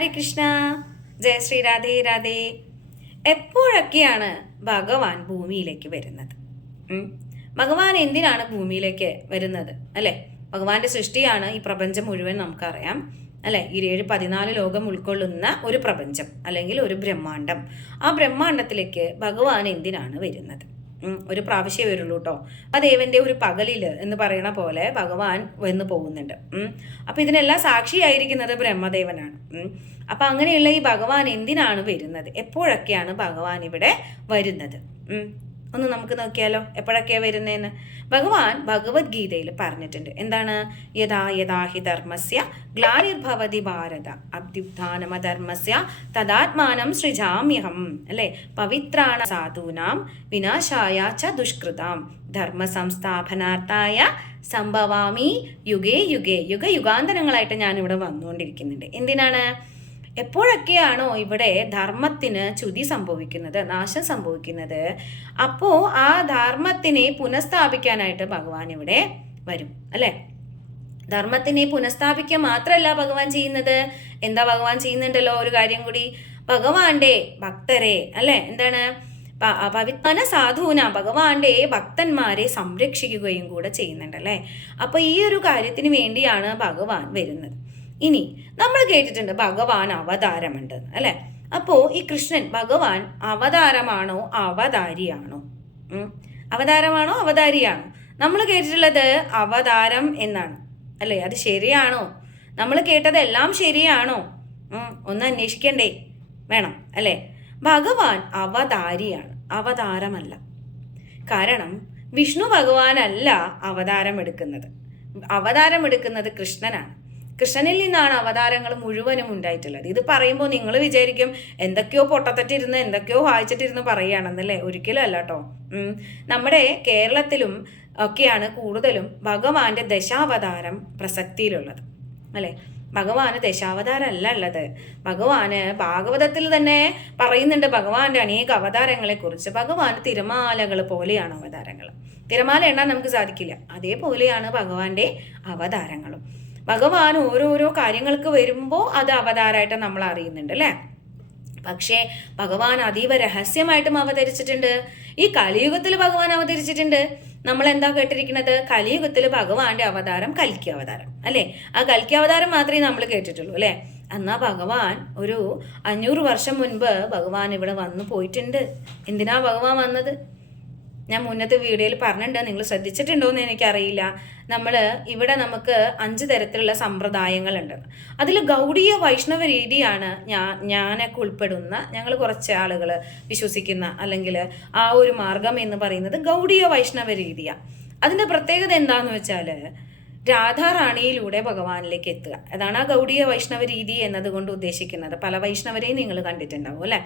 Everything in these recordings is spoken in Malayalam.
ഹരേ കൃഷ്ണ. ജയ ശ്രീ രാധേ രാധേ. എപ്പോഴൊക്കെയാണ് ഭഗവാൻ ഭൂമിയിലേക്ക് വരുന്നത്? ഭഗവാൻ എന്തിനാണ് ഭൂമിയിലേക്ക് വരുന്നത് അല്ലേ? ഭഗവാന്റെ സൃഷ്ടിയാണ് ഈ പ്രപഞ്ചം മുഴുവൻ, നമുക്കറിയാം അല്ലെ. ഈ 7-14 ലോകം ഉൾക്കൊള്ളുന്ന ഒരു പ്രപഞ്ചം അല്ലെങ്കിൽ ഒരു ബ്രഹ്മാണ്ടം. ആ ബ്രഹ്മാണ്ടത്തിലേക്ക് ഭഗവാൻ എന്തിനാണ് വരുന്നത്? ഒരു പ്രാവശ്യം വരുള്ളൂ കേട്ടോ. ആ ദേവന്റെ ഒരു പകലില് എന്ന് പറയണ പോലെ ഭഗവാൻ വന്ന് പോകുന്നുണ്ട്. അപ്പൊ ഇതിനെല്ലാം സാക്ഷിയായിരിക്കുന്നത് ബ്രഹ്മദേവനാണ്. അപ്പൊ അങ്ങനെയുള്ള ഈ ഭഗവാൻ എന്തിനാണ് വരുന്നത്? എപ്പോഴൊക്കെയാണ് ഭഗവാൻ ഇവിടെ വരുന്നത്? ഒന്ന് നമുക്ക് നോക്കിയാലോ, എപ്പോഴൊക്കെയാ വരുന്നതെന്ന്. ഭഗവാൻ ഭഗവത്ഗീതയിൽ പറഞ്ഞിട്ടുണ്ട്. എന്താണ്? യഥാ യഥാ ഹി ധർമ്മസ്യ ഗ്ലാനിർഭവതി ഭാരത അഭ്യുത്ഥാനമധർമ്മസ്യ തദാത്മാനം സൃജാമ്യഹം അല്ലെ. പവിത്രാണ സാധൂനാം വിനാശായ ച ദുഷ്കൃതാം ധർമ്മ സംസ്ഥാപനാർത്ഥായ സംഭവാമി യുഗേ യുഗേ. യുഗാന്തരങ്ങളായിട്ട് ഞാനിവിടെ വന്നുകൊണ്ടിരിക്കുന്നുണ്ട്. എന്തിനാണ്? എപ്പോഴൊക്കെയാണോ ഇവിടെ ധർമ്മത്തിന് ച്യുതി സംഭവിക്കുന്നത്, നാശം സംഭവിക്കുന്നത്, അപ്പോൾ ആ ധർമ്മത്തിനെ പുനഃസ്ഥാപിക്കാനായിട്ട് ഭഗവാൻ ഇവിടെ വരും അല്ലെ. ധർമ്മത്തിനെ പുനഃസ്ഥാപിക്കുക മാത്രമല്ല ഭഗവാൻ ചെയ്യുന്നത്. എന്താ ഭഗവാൻ ചെയ്യുന്നുണ്ടല്ലോ ഒരു കാര്യം കൂടി. ഭഗവാന്റെ ഭക്തരെ അല്ലെ, എന്താണ്, പവിത്രന സാധുവിന, ഭഗവാന്റെ ഭക്തന്മാരെ സംരക്ഷിക്കുകയും കൂടെ ചെയ്യുന്നുണ്ട് അല്ലെ. അപ്പൊ ഈ ഒരു കാര്യത്തിന് വേണ്ടിയാണ് ഭഗവാൻ വരുന്നത്. ഇനി നമ്മൾ കേട്ടിട്ടുണ്ട് ഭഗവാൻ അവതാരമുണ്ട് അല്ലെ. അപ്പോ ഈ കൃഷ്ണൻ ഭഗവാൻ അവതാരമാണോ അവതാരിയാണോ? അവതാരമാണോ അവതാരിയാണോ? നമ്മൾ കേട്ടിട്ടുള്ളത് അവതാരം എന്നാണ് അല്ലെ. അത് ശരിയാണോ? നമ്മൾ കേട്ടതെല്ലാം ശരിയാണോ? ഒന്ന് അന്വേഷിക്കണ്ടേ? വേണം അല്ലെ. ഭഗവാൻ അവതാരിയാണ്, അവതാരമല്ല. കാരണം വിഷ്ണു ഭഗവാനല്ല അവതാരം എടുക്കുന്നത് കൃഷ്ണനാണ്. കൃഷ്ണനിൽ നിന്നാണ് അവതാരങ്ങൾ മുഴുവനും ഉണ്ടായിട്ടുള്ളത്. ഇത് പറയുമ്പോൾ നിങ്ങൾ വിചാരിക്കും എന്തൊക്കെയോ പൊട്ടത്തറ്റിരുന്ന് എന്തൊക്കെയോ വായിച്ചിട്ടിരുന്ന് പറയുകയാണെന്നല്ലേ. ഒരിക്കലും അല്ല കേട്ടോ. നമ്മുടെ കേരളത്തിലും ഒക്കെയാണ് കൂടുതലും ഭഗവാന്റെ ദശാവതാരം പ്രസക്തിയിലുള്ളത് അല്ലെ. ഭഗവാന് ദശാവതാരം അല്ല ഉള്ളത്. ഭഗവാന് ഭാഗവതത്തിൽ തന്നെ പറയുന്നുണ്ട് ഭഗവാന്റെ അനേക അവതാരങ്ങളെ കുറിച്ച്. ഭഗവാന് തിരമാലകൾ പോലെയാണ് അവതാരങ്ങൾ. തിരമാല എണ്ണാൻ നമുക്ക് സാധിക്കില്ല. അതേപോലെയാണ് ഭഗവാന്റെ അവതാരങ്ങളും. ഭഗവാൻ ഓരോരോ കാര്യങ്ങൾക്ക് വരുമ്പോൾ അത് അവതാരമായിട്ട് നമ്മൾ അറിയുന്നുണ്ട് അല്ലേ. പക്ഷേ ഭഗവാൻ അതീവ രഹസ്യമായിട്ടും അവതരിച്ചിട്ടുണ്ട്. ഈ കലിയുഗത്തിൽ ഭഗവാൻ അവതരിച്ചിട്ടുണ്ട്. നമ്മൾ എന്താ കേട്ടിരിക്കുന്നത്? കലിയുഗത്തിൽ ഭഗവാന്റെ അവതാരം കൽക്കി അവതാരം അല്ലേ. ആ കൽക്കി അവതാരം മാത്രമേ നമ്മൾ കേട്ടിട്ടുള്ളൂ അല്ലേ. എന്നാ ഭഗവാൻ ഒരു 500 വർഷം മുൻപ് ഭഗവാൻ ഇവിടെ വന്നു പോയിട്ടുണ്ട്. എന്തിനാ ഭഗവാൻ വന്നത്? ഞാൻ മുന്നത്തെ വീഡിയോയിൽ പറഞ്ഞിട്ടുണ്ട്, നിങ്ങൾ ശ്രദ്ധിച്ചിട്ടുണ്ടോ എന്ന് എനിക്കറിയില്ല. ഇവിടെ നമുക്ക് 5 തരത്തിലുള്ള സമ്പ്രദായങ്ങളുണ്ട്. അതിൽ ഗൗഡീയ വൈഷ്ണവ രീതിയാണ് ഞാനൊക്കെ ഉൾപ്പെടുന്ന ഞങ്ങൾ കുറച്ച് ആളുകൾ വിശ്വസിക്കുന്ന അല്ലെങ്കിൽ ആ ഒരു മാർഗം എന്ന് പറയുന്നത് ഗൗഡീയ വൈഷ്ണവ രീതിയാണ്. അതിൻ്റെ പ്രത്യേകത എന്താണെന്ന് വെച്ചാൽ രാധാറാണിയിലൂടെ ഭഗവാനിലേക്ക് എത്തുക. അതാണ് ആ ഗൗഡീയ വൈഷ്ണവ രീതി എന്നതുകൊണ്ട് ഉദ്ദേശിക്കുന്നത്. പല വൈഷ്ണവരെയും നിങ്ങൾ കണ്ടിട്ടുണ്ടാവും അല്ലെ.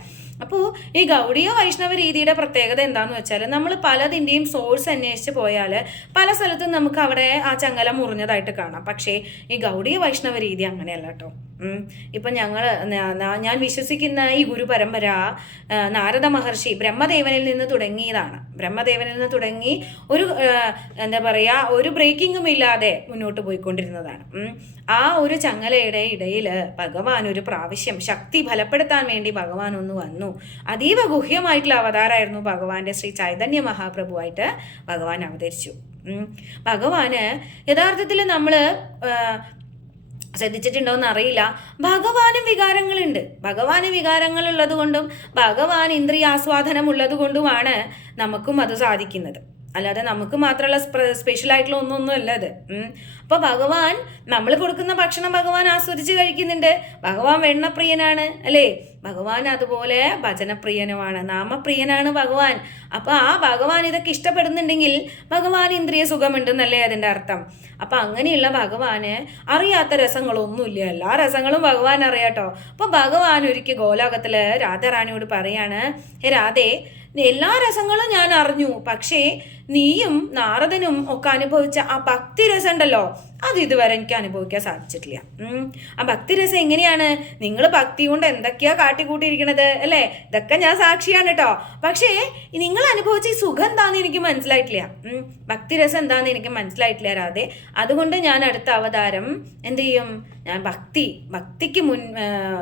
അപ്പോൾ ഈ ഗൗഡീയ വൈഷ്ണവ രീതിയുടെ പ്രത്യേകത എന്താന്ന് വെച്ചാൽ നമ്മൾ പലതിൻ്റെയും സോഴ്സ് അന്വേഷിച്ച് പോയാൽ പല സ്ഥലത്തും നമുക്ക് അവിടെ ആ ചങ്ങല മുറിഞ്ഞതായിട്ട് കാണാം. പക്ഷേ ഈ ഗൗഡീയ വൈഷ്ണവ രീതി അങ്ങനെയല്ല കേട്ടോ. ഇപ്പം ഞാൻ വിശ്വസിക്കുന്ന ഈ ഗുരു പരമ്പര നാരദ മഹർഷി ബ്രഹ്മദേവനിൽ നിന്ന് തുടങ്ങിയതാണ്. ബ്രഹ്മദേവനിൽ നിന്ന് തുടങ്ങി ഒരു എന്താ പറയുക, ഒരു ബ്രേക്കിങ്ങും ഇല്ലാതെ മുന്നോട്ട് പോയിക്കൊണ്ടിരുന്നതാണ്. ആ ഒരു ചങ്ങലയുടെ ഇടയിൽ ഭഗവാൻ ഒരു പ്രാവശ്യം ശക്തി ഫലപ്പെടുത്താൻ വേണ്ടി ഭഗവാൻ ഒന്ന് വന്നു. അതീവ ഗുഹ്യമായിട്ടുള്ള അവതാരമായിരുന്നു ഭഗവാന്റെ. ശ്രീ ചൈതന്യ മഹാപ്രഭുവായിട്ട് ഭഗവാൻ അവതരിച്ചു. ഭഗവാന് യഥാർത്ഥത്തിൽ നമ്മൾ ശ്രദ്ധിച്ചിട്ടുണ്ടോയെന്ന് അറിയില്ല, ഭഗവാനും വികാരങ്ങളുണ്ട്. ഭഗവാന് വികാരങ്ങൾ ഉള്ളത് കൊണ്ടും ഭഗവാൻ ഇന്ദ്രിയാസ്വാദനം ഉള്ളത് കൊണ്ടുമാണ് നമുക്കും അത് സാധിക്കുന്നത്. അല്ലാതെ നമുക്ക് മാത്രമുള്ള സ്പെഷ്യലായിട്ടുള്ള ഒന്നൊന്നും അല്ല അത്. അപ്പോൾ ഭഗവാൻ നമ്മൾ കൊടുക്കുന്ന ഭക്ഷണം ഭഗവാൻ ആസ്വദിച്ച് കഴിക്കുന്നുണ്ട്. ഭഗവാൻ വെണ്ണപ്രിയനാണ് അല്ലേ. ഭഗവാൻ അതുപോലെ ഭജനപ്രിയനുമാണ്, നാമപ്രിയനാണ് ഭഗവാൻ. അപ്പോൾ ആ ഭഗവാൻ ഇതൊക്കെ ഇഷ്ടപ്പെടുന്നുണ്ടെങ്കിൽ ഭഗവാൻ ഇന്ദ്രിയ സുഖമുണ്ടെന്നല്ലേ അതിൻ്റെ അർത്ഥം. അപ്പം അങ്ങനെയുള്ള ഭഗവാന് അറിയാത്ത രസങ്ങളൊന്നുമില്ല. എല്ലാ രസങ്ങളും ഭഗവാൻ അറിയാട്ടോ. അപ്പോൾ ഭഗവാൻ ഒരിക്കൽ ഗോലോകത്തിൽ രാധാറാണിയോട് പറയാണ്, ഹേ രാധേ, എല്ലാ രസങ്ങളും ഞാൻ അറിഞ്ഞു, പക്ഷേ നീയും നാരദനും ഒക്കെ അനുഭവിച്ച ആ ഭക്തി രസം ഉണ്ടല്ലോ, അത് ഇതുവരെ എനിക്ക് അനുഭവിക്കാൻ സാധിച്ചിട്ടില്ല. ആ ഭക്തിരസം എങ്ങനെയാണ്? നിങ്ങൾ ഭക്തി കൊണ്ട് എന്തൊക്കെയാ കാട്ടിക്കൂട്ടിയിരിക്കണത് അല്ലേ? ഇതൊക്കെ ഞാൻ സാക്ഷിയാണ് കേട്ടോ. പക്ഷേ നിങ്ങൾ അനുഭവിച്ച ഈ സുഖം എന്താണെന്ന് എനിക്ക് മനസ്സിലായിട്ടില്ല. ഭക്തിരസം എന്താണെന്ന് എനിക്ക് മനസ്സിലായിട്ടില്ല രാധേ. അതുകൊണ്ട് ഞാൻ അടുത്ത അവതാരം എന്ത് ചെയ്യും? ഞാൻ ഭക്തിക്ക്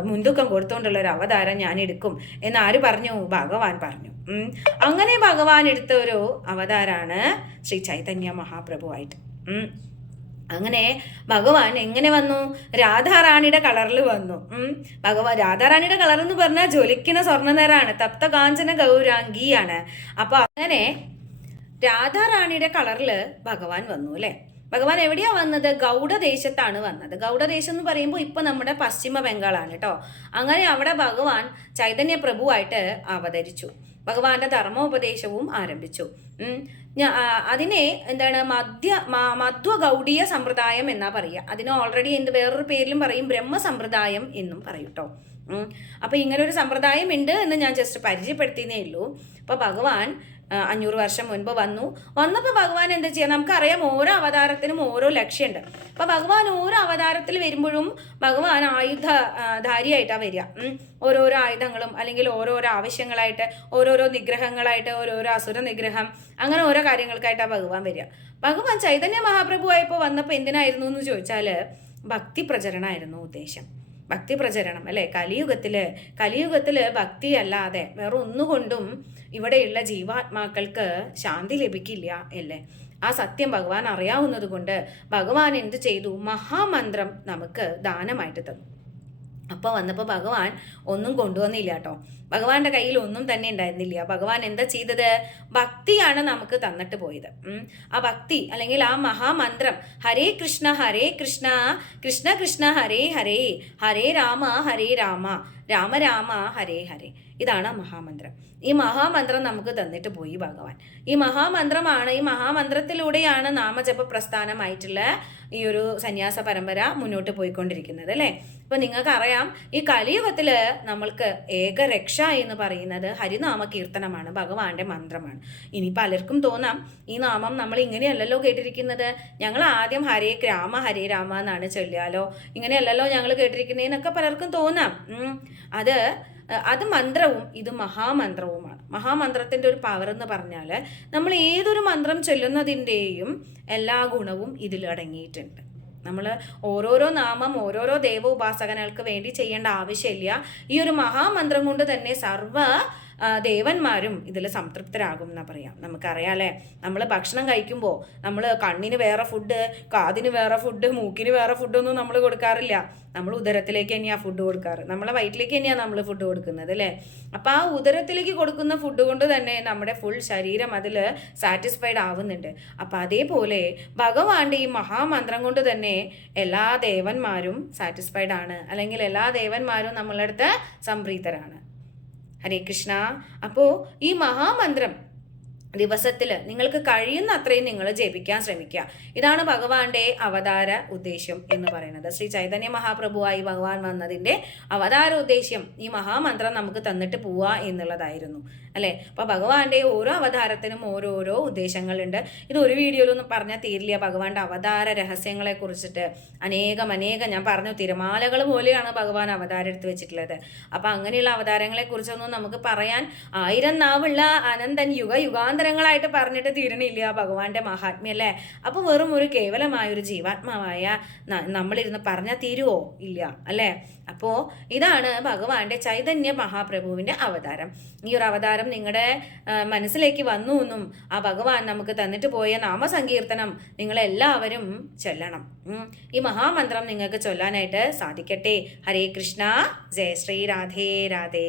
മുൻതൂക്കം കൊടുത്തുകൊണ്ടുള്ള ഒരു അവതാരം ഞാൻ എടുക്കും എന്ന് ആര് പറഞ്ഞു? ഭഗവാൻ പറഞ്ഞു. അങ്ങനെ ഭഗവാൻ എടുത്ത ഒരു അവതാരാണ് ശ്രീ ചൈതന്യ മഹാപ്രഭുവായിട്ട്. അങ്ങനെ ഭഗവാൻ എങ്ങനെ വന്നു? രാധാറാണിയുടെ കളറിൽ വന്നു. രാധാറാണിയുടെ കളർ എന്ന് പറഞ്ഞാൽ ജ്വലിക്കുന്ന സ്വർണ്ണ നിറാണ്, തപ്ത കാഞ്ചന ഗൗരാംഗിയാണ്. അപ്പൊ അങ്ങനെ രാധാറാണിയുടെ കളറിൽ ഭഗവാൻ വന്നു അല്ലെ. ഭഗവാൻ എവിടെയാ വന്നത്? ഗൗഡദേശത്താണ് വന്നത്. ഗൗഡദേശം എന്ന് പറയുമ്പോൾ ഇപ്പൊ നമ്മുടെ പശ്ചിമ ബംഗാളാണ് കേട്ടോ. അങ്ങനെ അവിടെ ഭഗവാൻ ചൈതന്യ പ്രഭുവായിട്ട് അവതരിച്ചു. ഭഗവാന്റെ ധർമ്മോപദേശവും ആരംഭിച്ചു. അതിനെ എന്താണ് മധ്വഗൗഡീയ സമ്പ്രദായം എന്നാ പറയുക. അതിന് ഓൾറെഡി വേറൊരു പേരിലും പറയും, ബ്രഹ്മസമ്പ്രദായം എന്നും പറയും കേട്ടോ. അപ്പൊ ഇങ്ങനെ ഒരു സമ്പ്രദായം ഉണ്ട് എന്ന് ഞാൻ ജസ്റ്റ് പരിചയപ്പെടുത്തിയേ ഉള്ളൂ. അപ്പൊ ഭഗവാൻ 500 വർഷം മുൻപ് വന്നപ്പോൾ ഭഗവാൻ എന്താ ചെയ്യുക? നമുക്കറിയാം ഓരോ അവതാരത്തിനും ഓരോ ലക്ഷ്യമുണ്ട്. അപ്പൊ ഭഗവാൻ ഓരോ അവതാരത്തിൽ വരുമ്പോഴും ഭഗവാൻ ആയുധധാരിയായിട്ടാണ് വരിക. ഓരോരോ ആയുധങ്ങളും അല്ലെങ്കിൽ ഓരോരോ ആവശ്യങ്ങളായിട്ട്, ഓരോരോ നിഗ്രഹങ്ങളായിട്ട്, ഓരോരോ അസുര നിഗ്രഹം, അങ്ങനെ ഓരോ കാര്യങ്ങൾക്കായിട്ടാണ് ഭഗവാൻ വരിക. ഭഗവാൻ ചൈതന്യ മഹാപ്രഭുവായപ്പോൾ വന്നപ്പോൾ എന്തിനായിരുന്നു എന്ന് ചോദിച്ചാൽ ഭക്തി പ്രചരണമായിരുന്നു ഉദ്ദേശം. ഭക്തി പ്രചരണം അല്ലേ. കലിയുഗത്തില് ഭക്തി അല്ലാതെ വേറെ ഒന്നുകൊണ്ടും ഇവിടെയുള്ള ജീവാത്മാക്കൾക്ക് ശാന്തി ലഭിക്കില്ല അല്ലേ. ആ സത്യം ഭഗവാൻ അറിയാവുന്നത് കൊണ്ട് ഭഗവാൻ എന്ത് ചെയ്തു? മഹാമന്ത്രം നമുക്ക് ദാനമായിട്ട് തന്നു. അപ്പോൾ വന്നപ്പോൾ ഭഗവാൻ ഒന്നും കൊണ്ടുവന്നില്ല കേട്ടോ. ഭഗവാന്റെ കയ്യിൽ ഒന്നും തന്നെ ഉണ്ടായിരുന്നില്ല. ഭഗവാൻ എന്താ ചെയ്തത്? ഭക്തിയാണ് നമുക്ക് തന്നിട്ട് പോയത്. ആ ഭക്തി അല്ലെങ്കിൽ ആ മഹാമന്ത്രം ഹരേ കൃഷ്ണ കൃഷ്ണ കൃഷ്ണ ഹരേ ഹരേ, ഹരേ രാമ രാമ രാമ ഹരേ ഹരേ. ഇതാണ് മഹാമന്ത്രം. ഈ മഹാമന്ത്രം നമുക്ക് തന്നിട്ട് പോയി ഭഗവാൻ. ഈ മഹാമന്ത്രത്തിലൂടെയാണ് നാമജപ പ്രസ്ഥാനമായിട്ടുള്ള ഈ ഒരു സന്യാസ പരമ്പര മുന്നോട്ട് പോയിക്കൊണ്ടിരിക്കുന്നത് അല്ലേ. അപ്പൊ നിങ്ങൾക്കറിയാം ഈ കലിയുഗത്തില് നമ്മൾക്ക് ഏകരക്ഷ എന്ന് പറയുന്നത് ഹരിനാമ കീർത്തനമാണ്, ഭഗവാന്റെ മന്ത്രമാണ്. ഇനി പലർക്കും തോന്നാം ഈ നാമം നമ്മൾ ഇങ്ങനെയല്ലല്ലോ കേട്ടിരിക്കുന്നത്, ഞങ്ങൾ ആദ്യം ഹരേ രാമ എന്നാണ് ചൊല്ലിയാലോ, ഇങ്ങനെയല്ലല്ലോ ഞങ്ങൾ കേട്ടിരിക്കുന്നതെന്നൊക്കെ പലർക്കും തോന്നാം. അത് മന്ത്രവും ഇത് മഹാമന്ത്രവുമാണ്. മഹാമന്ത്രത്തിൻ്റെ ഒരു പവർ എന്ന് പറഞ്ഞാൽ നമ്മൾ ഏതൊരു മന്ത്രം ചൊല്ലുന്നതിൻ്റെയും എല്ലാ ഗുണവും ഇതിൽ അടങ്ങിയിട്ടുണ്ട്. നമ്മൾ ഓരോരോ നാമം ഓരോരോ ദൈവ ഉപാസകങ്ങൾക്ക് വേണ്ടി ചെയ്യേണ്ട ആവശ്യമില്ല. ഈ ഒരു മഹാമന്ത്രം കൊണ്ട് തന്നെ സർവ്വ ദേവന്മാരും ഇതിൽ സംതൃപ്തരാകും എന്നാ പറയാം. നമുക്കറിയാലേ, നമ്മൾ ഭക്ഷണം കഴിക്കുമ്പോൾ നമ്മൾ കണ്ണിന് വേറെ ഫുഡ്, കാതിന് വേറെ ഫുഡ്, മൂക്കിന് വേറെ ഫുഡൊന്നും നമ്മൾ കൊടുക്കാറില്ല. നമ്മൾ ഉദരത്തിലേക്ക് തന്നെയാണ് ഫുഡ് കൊടുക്കാറ്, നമ്മളെ വയറ്റിലേക്ക് തന്നെയാണ് നമ്മൾ ഫുഡ് കൊടുക്കുന്നത് അല്ലേ. അപ്പം ആ ഉദരത്തിലേക്ക് കൊടുക്കുന്ന ഫുഡ് കൊണ്ട് തന്നെ നമ്മുടെ ഫുൾ ശരീരം അതിൽ സാറ്റിസ്ഫൈഡ് ആവുന്നുണ്ട്. അപ്പം അതേപോലെ ഭഗവാന്റെ ഈ മഹാമന്ത്രം കൊണ്ട് തന്നെ എല്ലാ ദേവന്മാരും സാറ്റിസ്ഫൈഡ് ആണ്, അല്ലെങ്കിൽ എല്ലാ ദേവന്മാരും നമ്മളുടെ അടുത്ത് സംപ്രീതരാണ്. ഹരേ കൃഷ്ണ. അപ്പോൾ ഈ മഹാമന്ത്രം ദിവസത്തിൽ നിങ്ങൾക്ക് കഴിയുന്ന അത്രയും നിങ്ങൾ ജപിക്കാൻ ശ്രമിക്കുക. ഇതാണ് ഭഗവാന്റെ അവതാര ഉദ്ദേശ്യം എന്ന് പറയുന്നത്. ശ്രീ ചൈതന്യ മഹാപ്രഭുവായി ഭഗവാൻ വന്നതിൻ്റെ അവതാര ഉദ്ദേശ്യം ഈ മഹാമന്ത്രം നമുക്ക് തന്നിട്ട് പോവുക എന്നുള്ളതായിരുന്നു അല്ലേ. അപ്പോൾ ഭഗവാന്റെ ഓരോ അവതാരത്തിനും ഓരോരോ ഉദ്ദേശങ്ങളുണ്ട്. ഇത് ഒരു വീഡിയോയിലൊന്നും പറഞ്ഞാൽ തീരില്ല. ഭഗവാന്റെ അവതാര രഹസ്യങ്ങളെ കുറിച്ചിട്ട് അനേകം ഞാൻ പറഞ്ഞു, തിരമാലകൾ പോലെയാണ് ഭഗവാൻ അവതാരം എടുത്ത് വെച്ചിട്ടുള്ളത്. അപ്പം അങ്ങനെയുള്ള അവതാരങ്ങളെ കുറിച്ചൊന്നും നമുക്ക് പറയാൻ 1000 നാവുള്ള അനന്തൻ യുഗാന്തരങ്ങളായിട്ട് പറഞ്ഞിട്ട് തീരണില്ല ഭഗവാന്റെ മഹാത്മ്യം അല്ലേ. അപ്പോൾ വെറും ഒരു കേവലമായൊരു ജീവാത്മാവായ നമ്മളിരുന്ന് പറഞ്ഞാൽ തീരുവോ? ഇല്ല അല്ലേ. അപ്പോൾ ഇതാണ് ഭഗവാന്റെ ചൈതന്യ മഹാപ്രഭുവിൻ്റെ അവതാരം. ഈ ഒരു അവതാരം നിങ്ങളുടെ മനസ്സിലേക്ക് വന്നു എന്നും ആ ഭഗവാൻ നമുക്ക് തന്നിട്ട് പോയ നാമസങ്കീർത്തനം നിങ്ങളെല്ലാവരും ചൊല്ലണം. ഈ മഹാമന്ത്രം നിങ്ങൾക്ക് ചൊല്ലാനായിട്ട് സാധിക്കട്ടെ. ഹരേ കൃഷ്ണ. ജയ ശ്രീ രാധേ രാധേ.